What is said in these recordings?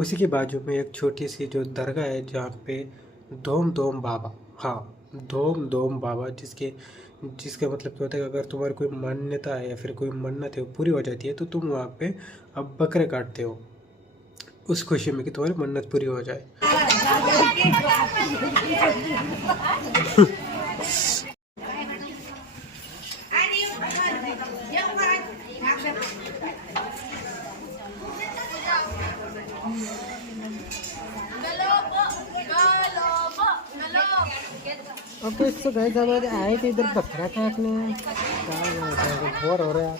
उसी के बाजू में एक छोटी सी जो दरगाह है जहाँ पे धोम धोम बाबा, हाँ धोम धोम बाबा, जिसका मतलब क्या होता है कि अगर तुम्हारी कोई मान्यता है या फिर कोई मन्नत है वो पूरी हो जाती है तो तुम वहाँ पे अब बकरे काटते हो उस खुशी में कि तुम्हारी मन्नत पूरी हो जाए। अब तो इससे गए जब आए थे इधर बकरा काटने, बोर हो रहा है यार।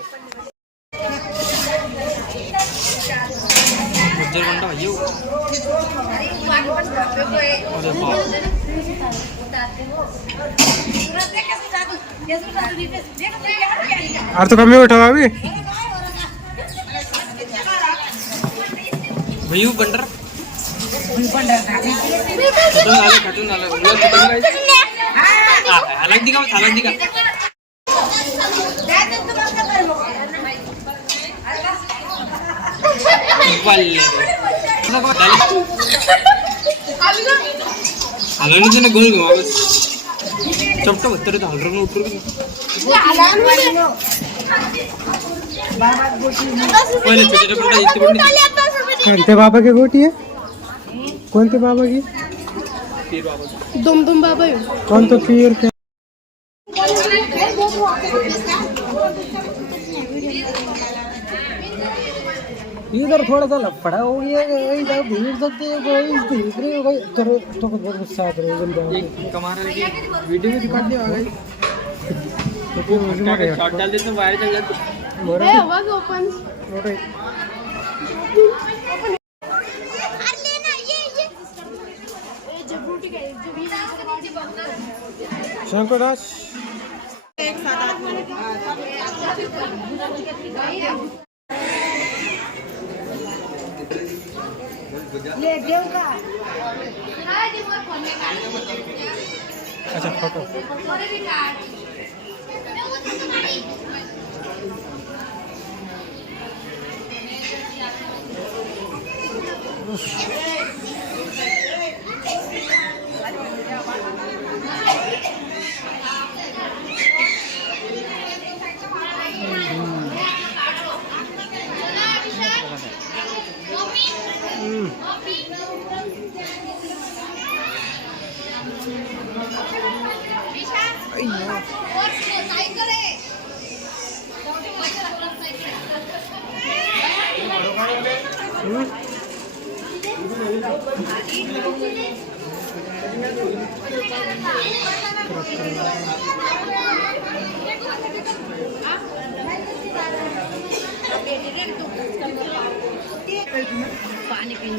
और तो कमी उठाओ अभी भैया बंडर अलग दिखा अलग दिखा हलवणी गोल घेऊ चपटा भत्तर हलर उतर पहिले छोटे कौन बाबा की गोटी है? कौन थे बाबा की? पीर बाबा दुम दुम बाबा कौन तो पीर क्या? इधर थोड़ा सा लफड़ा हो गया, इधर भीड़ सकती है, कोई देख रही हो गई तो बहुत गुस्सा आता है। एक कमारा लेके वीडियो में दिखा दिया गई तो शॉट डाल देते तो वायरल चल जाता है। आवाज ओपन शंकर दास ले देव का अच्छा फोटो पानी पीने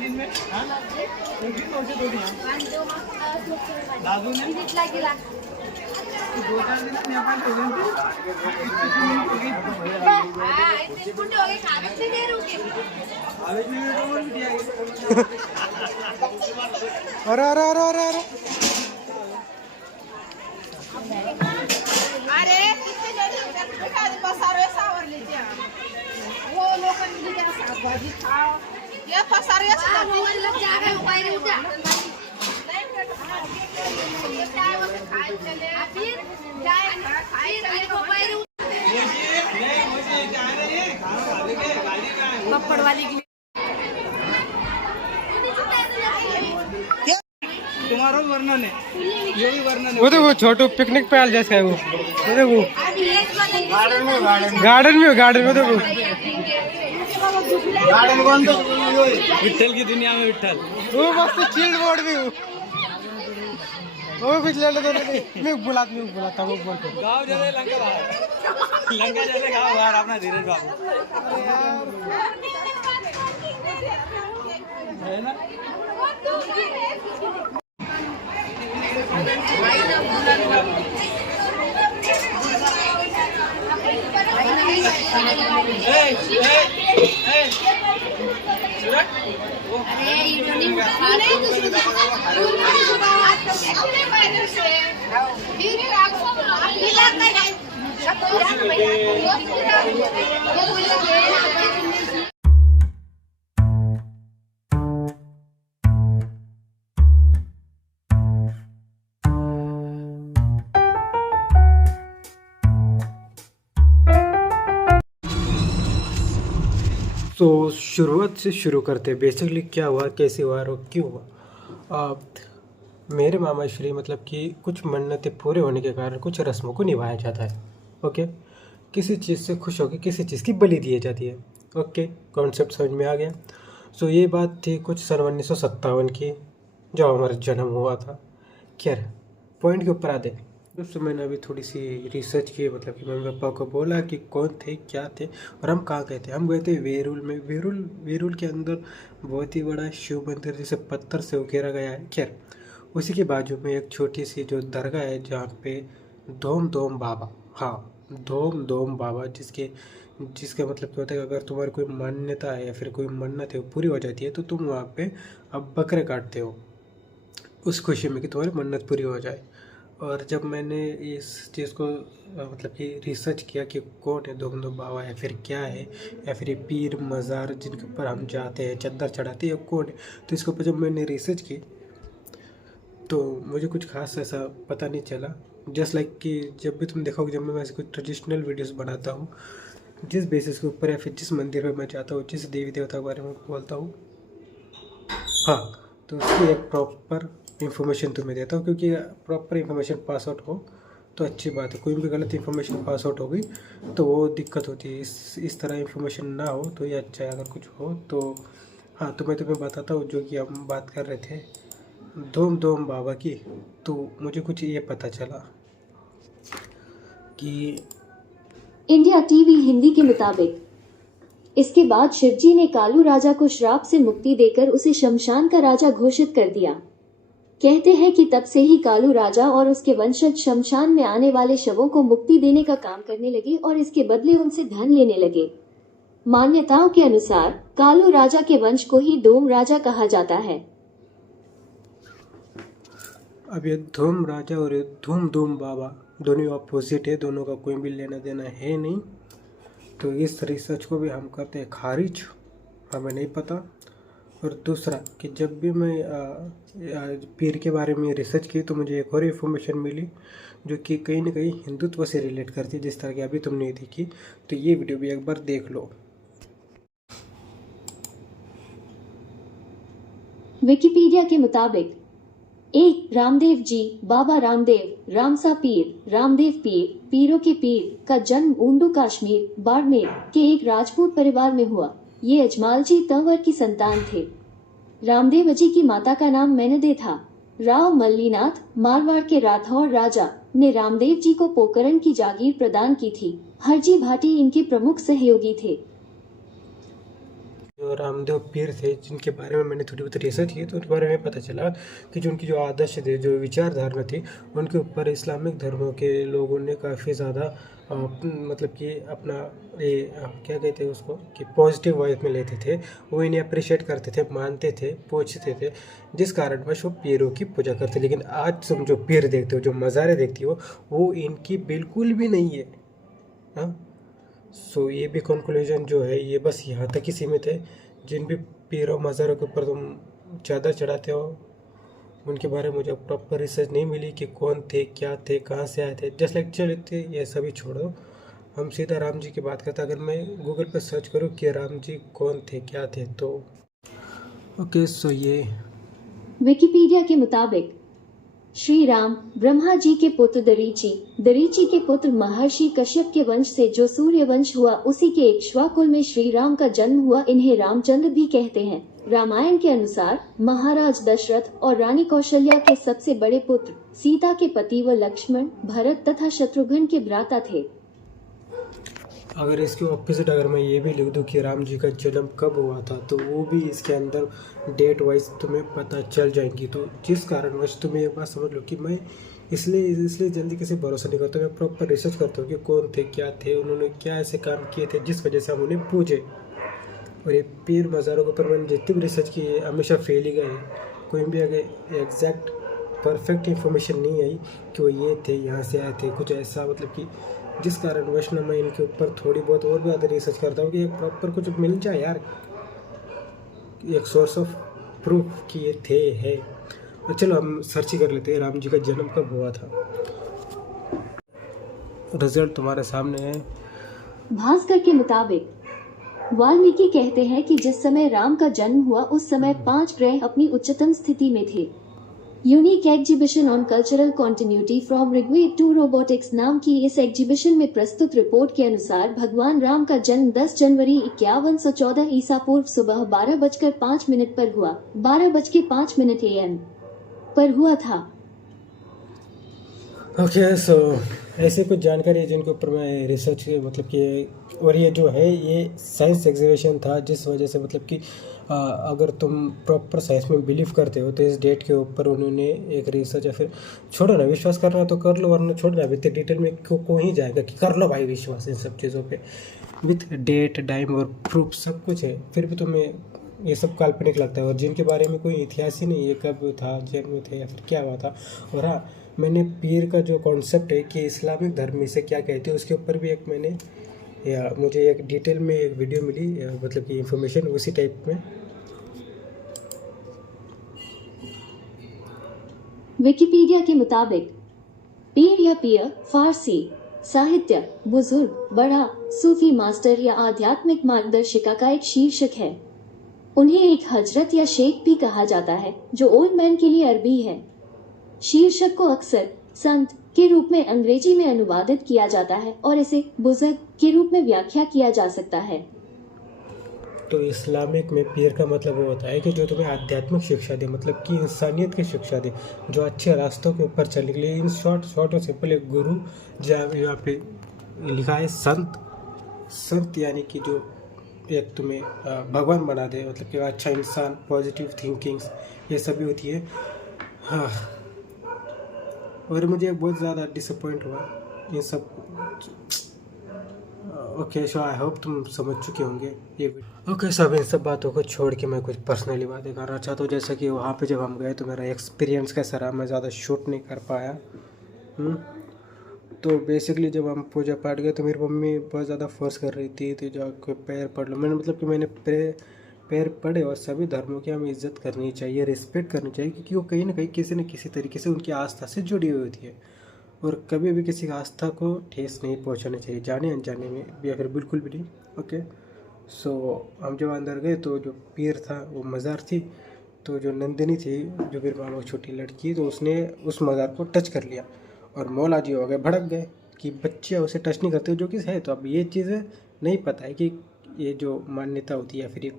दिन में अरे अरे अरे अरे अरे अरे पसारे सावरले वो लोक भाजी खाओ ये पसारे जागा उपाय उठा पप्पड़ वाली तुम्हारा वर्णन है, ये भी वर्णन है। वो देखो छोटू पिकनिक पे आल जैसा है वो देखो गार्डन में देखो गार्डन कौन तो विठल की दुनिया में विठल वो मस्त चिल्ड बोर्ड भी वो कुछ ले लेते मैं बुलाता वो बोलते गांव जैसे लंका बाहर लंका जैसे गांव बाहर अपना धीरज बाबू है ना तो शुरुआत से शुरू करते हैं। बेसिकली क्या हुआ, कैसे हुआ और क्यों हुआ। मेरे मामा श्री मतलब कि कुछ मन्नतें पूरे होने के कारण कुछ रस्मों को निभाया जाता है। ओके, किसी चीज़ से खुश होकर किसी चीज़ की बलि दी जाती है। ओके, कॉन्सेप्ट समझ में आ गया। सो ये बात थी कुछ सन 1957 की, जब हमारा जन्म हुआ था। खैर, पॉइंट के ऊपर आते। उस समय मैंने अभी थोड़ी सी रिसर्च की, मतलब कि मम्मी पापा को बोला कि कौन थे, क्या थे और हम कहाँ गए थे। हम गए थे वेरुल में। वेरुल के अंदर बहुत ही बड़ा शिव मंदिर जिसे पत्थर से उकेरा गया है। खैर, उसी के बाजू में एक छोटी सी जो दरगाह है जहाँ पे धोम धोम बाबा, हाँ धोम धोम बाबा, जिसका मतलब क्या होता है कि अगर तुम्हारी कोई मान्यता है या फिर कोई मन्नत है वो पूरी हो जाती है तो तुम वहाँ पे अब बकरे काटते हो उस खुशी में कि तुम्हारी मन्नत पूरी हो जाए। और जब मैंने इस चीज़ को मतलब कि रिसर्च किया कि कौन है धोम धोम बाबा या फिर क्या है, या फिर ये पीर मज़ार जिनके ऊपर हम जाते हैं, चद्दर चढ़ाते हैं, कौन है, तो इसके ऊपर जब मैंने रिसर्च की तो मुझे कुछ खास ऐसा पता नहीं चला। जस्ट लाइक कि जब भी तुम देखोगे, जब मैं ऐसे कुछ ट्रेडिशनल वीडियोस बनाता हूँ, जिस बेसिस के ऊपर या फिर जिस मंदिर में मैं जाता हूँ, जिस देवी देवता के बारे में बोलता हूँ, हाँ, तो उसकी एक प्रॉपर इन्फॉर्मेशन तुम्हें देता हूँ, क्योंकि प्रॉपर इन्फॉर्मेशन पास आउट हो तो अच्छी बात है। कोई भी गलत इन्फॉर्मेशन पास आउट होगी तो वो दिक्कत होती है। इस तरह इन्फॉर्मेशन ना हो तो ये अच्छा है। अगर कुछ हो तो हाँ, तो मैं तुम्हें बताता हूँ। जो कि हम बात कर रहे थे धोम धोम बाबा की, तो मुझे कुछ ये पता चला कि इंडिया टीवी हिंदी के मुताबिक इसके बाद शिवजी ने कालू राजा को श्राप से मुक्ति देकर उसे शमशान का राजा घोषित कर दिया। कहते हैं कि तब से ही कालू राजा और उसके वंशज शमशान में आने वाले शवों को मुक्ति देने का काम करने लगे और इसके बदले उनसे धन लेने लगे। मान्यताओं के अनुसार कालू राजा के वंश को ही डोम राजा कहा जाता है। अब ये धूम राजा और ये धूम धूम बाबा दोनों अपोजिट है, दोनों का कोई भी लेना देना है नहीं। तो इस रिसर्च को भी हम करते हैं खारिज, हमें नहीं पता। और दूसरा कि जब भी मैं पीर के बारे में रिसर्च की तो मुझे एक और इन्फॉर्मेशन मिली जो कि कहीं ना कहीं हिंदुत्व से रिलेट करती है, जिस तरह की अभी तुमने देखी। तो ये वीडियो भी एक बार देख लो। विकिपीडिया के मुताबिक रामदेव जी, बाबा रामदेव, रामसा पीर, रामदेव पीर, पीरों के पीर का जन्म ऊंडू कश्मीर बाड़मेर के एक राजपूत परिवार में हुआ। ये अजमाल जी तंवर की संतान थे। रामदेव जी की माता का नाम मैनदे था। राव मल्लीनाथ, मारवाड़ के राठौर राजा, ने रामदेव जी को पोकरण की जागीर प्रदान की थी। हरजी भाटी इनके प्रमुख सहयोगी थे। जो रामदेव पीर थे, जिनके बारे में मैंने थोड़ी बहुत रिसर्च की तो उनके बारे में पता चला कि जो उनकी जो आदर्श थे, जो विचारधारा थी, उनके ऊपर इस्लामिक धर्मों के लोगों ने काफ़ी ज़्यादा मतलब कि अपना ये क्या कहते हैं उसको, कि पॉजिटिव वाइब में लेते थे। वो इन्हें अप्रिशिएट करते थे, मानते थे, पूछते थे, जिस कारणवश वो पीरों की पूजा करते। लेकिन आज तुम जो पीर देखते हो, जो मज़ारें देखती हो, वो इनकी बिल्कुल भी नहीं है। हाँ, सो ये भी कंक्लूजन जो है ये बस यहाँ तक ही सीमित है। जिन भी पीरों मज़ारों के ऊपर तुम चादर चढ़ाते हो, उनके बारे में मुझे प्रॉपर रिसर्च नहीं मिली कि कौन थे, क्या थे, कहाँ से आए थे। जस्ट लाइक चले थे, ये सभी छोड़ो, हम सीधा राम जी की बात करते। अगर मैं गूगल पर सर्च करूँ कि राम जी कौन थे, क्या थे, तो ओके। सो ये विकिपीडिया के मुताबिक श्री राम ब्रह्मा जी के पुत्र दरीची के पुत्र महर्षि कश्यप के वंश से जो सूर्य वंश हुआ, उसी के इक्ष्वाकुल में श्री राम का जन्म हुआ। इन्हें रामचंद्र भी कहते हैं। रामायण के अनुसार महाराज दशरथ और रानी कौशल्या के सबसे बड़े पुत्र सीता के पति व लक्ष्मण, भरत तथा शत्रुघ्न के भ्राता थे। अगर इसके ऑपोजिट अगर मैं ये भी लिख दूँ कि राम जी का जन्म कब हुआ था, तो वो भी इसके अंदर डेट वाइज तुम्हें पता चल जाएंगी। तो जिस कारणवश तुम्हें ये बात समझ लो कि मैं इसलिए जल्दी किसी भरोसा नहीं करता। मैं प्रॉपर रिसर्च करता हूँ कि कौन थे, क्या थे, उन्होंने क्या ऐसे काम किए थे जिस वजह से हम उन्हें पूजे। और ये पीर मज़ारों के ऊपर मैंने जितनी भी रिसर्च की है हमेशा फेल ही गए। कोई भी अगर एग्जैक्ट परफेक्ट इन्फॉर्मेशन नहीं आई कि वो ये थे, यहाँ से आए थे, कुछ ऐसा मतलब कि जिस कारण वैष्णव मैं इनके ऊपर थोड़ी बहुत और भी ज़्यादा रिसर्च करता हूँ कि एक प्रॉपर कुछ मिल जाए यार, एक सोर्स ऑफ प्रूफ कि ये थे है। और चलो हम सर्च ही कर लेते हैं राम जी का जन्म कब हुआ था। रिजल्ट तुम्हारे सामने है। भास्कर के मुताबिक वाल्मीकि कहते हैं कि जिस समय राम का जन्म हुआ उस समय 5 ग्रह अपनी उच्चतम स्थिति में थे। Unique exhibition on cultural continuity from Rigveda to robotics नाम की इस एग्जीबिशन में प्रस्तुत रिपोर्ट के अनुसार भगवान राम का जन्म 10 जनवरी 5114 ईसा पूर्व सुबह 12:05 पर हुआ, 12:05 AM पर हुआ था। ओके सो ऐसे कुछ जानकारी है जिनके ऊपर मैं रिसर्च मतलब कि, और ये जो है ये साइंस एग्जीबिशन था, जिस वजह से मतलब कि अगर तुम प्रॉपर साइंस में बिलीव करते हो तो इस डेट के ऊपर उन्होंने एक रिसर्च, या फिर छोड़ो ना, विश्वास करना तो कर लो, वरना छोड़ो ना, अभी तो डिटेल में को ही जाएगा कि कर लो भाई विश्वास इन सब चीज़ों पे, विथ डेट टाइम और प्रूफ सब कुछ है, फिर भी तुम्हें ये सब काल्पनिक लगता है और जिनके बारे में कोई इतिहास ही नहीं है, कब था, जन्म थे या फिर क्या हुआ था। और हाँ, मैंने पीर का जो कॉन्सेप्ट है कि इस्लामिक धर्म इसे क्या कहते हैं उसके ऊपर भी एक मैंने, या मुझे एक डिटेल में एक वीडियो मिली, मतलब कि इंफॉर्मेशन उसी टाइप में। विकिपीडिया के मुताबिक पीर या पीर फारसी साहित्य बुजुर्ग, बड़ा, सूफी मास्टर या आध्यात्मिक मार्गदर्शिका का एक शीर्षक है। उन्हें एक हजरत या शेख भी कहा जाता है जो ओल्ड मैन के लिए अरबी है। शीर्षक को अक्सर संत के रूप में अंग्रेजी में अनुवादित किया जाता है और इसे बुजुर्ग के रूप में व्याख्या किया जा सकता है। तो इस्लामिक में पीर का मतलब वो होता है कि जो तुम्हें आध्यात्मिक शिक्षा दे, मतलब कि इंसानियत की शिक्षा दे, जो अच्छे रास्तों के ऊपर चलने के लिए। इन शॉर्ट और सिंपल एक गुरु, जहाँ यहाँ पे लिखा है संत यानी कि जो एक तुम्हें भगवान बना दे, मतलब कि अच्छा इंसान, पॉजिटिव थिंकिंग्स, ये सभी होती है। हाँ, और मुझे बहुत ज़्यादा डिसअपॉइंट हुआ इन सब। ओके सो आई होप तुम समझ चुके होंगे ये। ओके सब इन सब बातों को छोड़ के मैं कुछ पर्सनली बातें करना चाहता हूँ। जैसे कि वहाँ पे जब हम गए तो मेरा एक्सपीरियंस कैसा रहा, मैं ज़्यादा शूट नहीं कर पाया। तो बेसिकली जब हम पूजा पाठ गए तो मेरी मम्मी बहुत ज़्यादा फोर्स कर रही थी तो जाकर पैर पढ़ लो। मैंने मतलब कि मैंने पैर पढ़े। और सभी धर्मों की हमें इज्जत करनी चाहिए, रिस्पेक्ट करनी चाहिए, क्योंकि वो कहीं ना कहीं किसी न किसी तरीके से उनकी आस्था से जुड़ी हुई होती है और कभी भी किसी की आस्था को ठेस नहीं पहुंचानी चाहिए, जाने अनजाने में या फिर बिल्कुल भी नहीं। ओके सो हम जब अंदर गए तो जो पीर था वो मज़ार थी, तो जो नंदिनी थी जो मेरे मामा की छोटी लड़की, तो उसने उस मज़ार को टच कर लिया और मौला जी हो गए, भड़क गए कि बच्चे उसे टच नहीं करते, जो कि है। तो अब ये चीज़ें नहीं पता है कि ये जो मान्यता होती है या फिर ये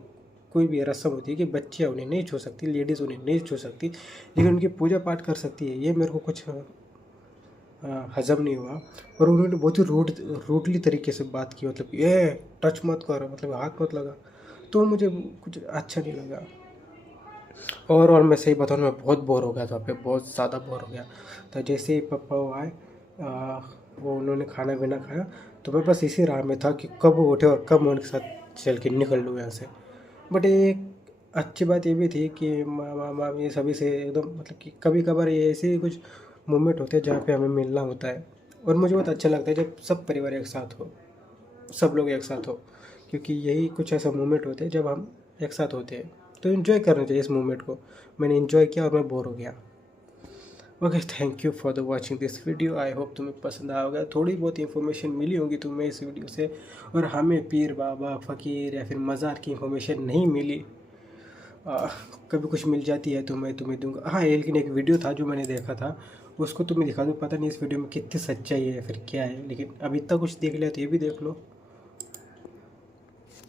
कोई भी रस्म होती है कि बच्चे उन्हें नहीं छू सकती, लेडीज़ उन्हें नहीं छू सकती, लेकिन उनकी पूजा पाठ कर सकती है। ये मेरे को कुछ हजम नहीं हुआ। और उन्होंने बहुत ही रूडली तरीके से बात की, मतलब ये टच मत करो, मतलब हाथ मत लगा, तो मुझे कुछ अच्छा नहीं लगा। और मैं सही बताऊँ, मैं बहुत बोर हो गया था, पे बहुत ज़्यादा बोर हो गया। तो जैसे ही पापा वो आए, वो उन्होंने खाना पीना खाया, तो मैं बस इसी राह में था कि कब वो उठे और कब मैं उनके साथ चल के निकल लूँ यहाँ से। बट एक अच्छी बात ये भी थी कि मामा ये सभी से एकदम, मतलब कि कभी कभार ये ऐसे ही कुछ मोमेंट होते हैं जहाँ पे हमें मिलना होता है। और मुझे बहुत अच्छा लगता है जब सब परिवार एक साथ हो, सब लोग एक साथ हो, क्योंकि यही कुछ ऐसा मोमेंट होते हैं जब हम एक साथ होते हैं। तो इन्जॉय करना चाहिए इस मोमेंट को। मैंने इन्जॉय किया और मैं बोर हो गया। Okay, thank you for the watching this video. I hope तुम्हें पसंद आया होगा। थोड़ी बहुत इन्फॉर्मेशन मिली होगी तुम्हें इस वीडियो से, और हमें पीर बाबा फ़कीर या फिर मज़ार की इन्फॉर्मेशन नहीं मिली। कभी कुछ मिल जाती है तो मैं तुम्हें दूंगा। हाँ, लेकिन एक वीडियो था जो मैंने देखा था, उसको तुम्हें दिखा दूँ। पता नहीं इस वीडियो में कितनी सच्चाई है या फिर क्या है, लेकिन अब इतना कुछ देख लिया तो ये भी देख लो।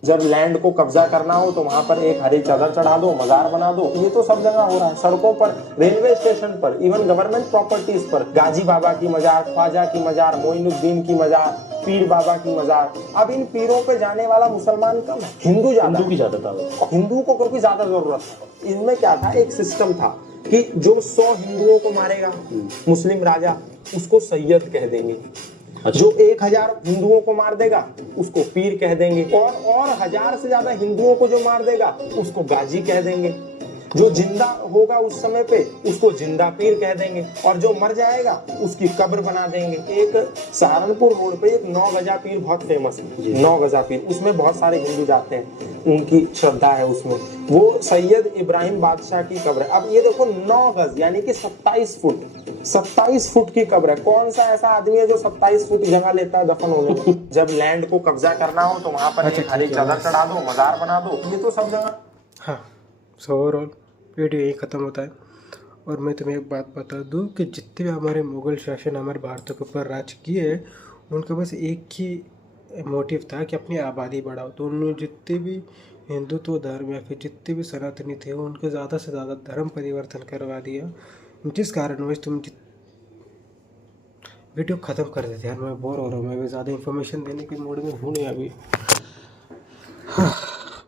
जब लैंड को कब्जा करना हो तो वहां पर एक हरी चादर चढ़ा दो, मजार बना दो। ये तो सब जगह हो रहा है, सड़कों पर, रेलवे स्टेशन पर, इवन गवर्नमेंट प्रॉपर्टीज पर। गाजी बाबा की मजार, ख्वाजा की मजार, मोइनुद्दीन की मजार, पीर बाबा की मजार। अब इन पीरों पे जाने वाला मुसलमान कम है, हिंदू ज्यादा था। हिंदू को क्योंकि ज्यादा जरूरत है। इनमें क्या था, एक सिस्टम था कि जो 100 हिंदुओं को मारेगा मुस्लिम राजा, उसको सैयद कह देंगे। जो 1000 हिंदुओं को मार देगा उसको पीर कह देंगे, और 1000 से ज्यादा हिंदुओं को जो मार देगा उसको गाजी कह देंगे। जो जिंदा होगा उस समय पे उसको जिंदा पीर कह देंगे, और जो मर जाएगा उसकी कब्र बना देंगे। एक सहारनपुर रोड पे एक 9 गजा पीर बहुत फेमस है, 9 गजा पीर, उसमें बहुत सारे हिंदू जाते हैं, उनकी श्रद्धा है उसमें। वो सैयद इब्राहिम बादशाह की कब्र है। अब ये देखो 9 गज यानी कि 27 फुट, 27 फुट की कब्र है। कौन सा ऐसा आदमी है जो 27 फुट जगह लेता है दफन होने में? जब लैंड को कब्जा करना हो तो वहां पर एक हरी चादर चढ़ा दो, मजार बना दो, ये तो सब जगह। हाँ, सो ओवरऑल वीडियो यही ख़त्म होता है। और मैं तुम्हें एक बात बता दूं कि जितने भी हमारे मुग़ल शासन हमारे भारत के ऊपर राज किए हैं, उनका बस एक ही मोटिव था कि अपनी आबादी बढ़ाओ। तो उन्होंने जितने भी हिंदुत्व धर्म या फिर जितने भी सनातनी थे उनके ज़्यादा से ज़्यादा धर्म परिवर्तन करवा दिया, जिस कारणवश तुम वीडियो ख़त्म कर देते यार। मैं बोर हो रहा हूँ, मैं भी ज़्यादा इन्फॉर्मेशन देने के मूड में हूँ नहीं अभी। हाँ।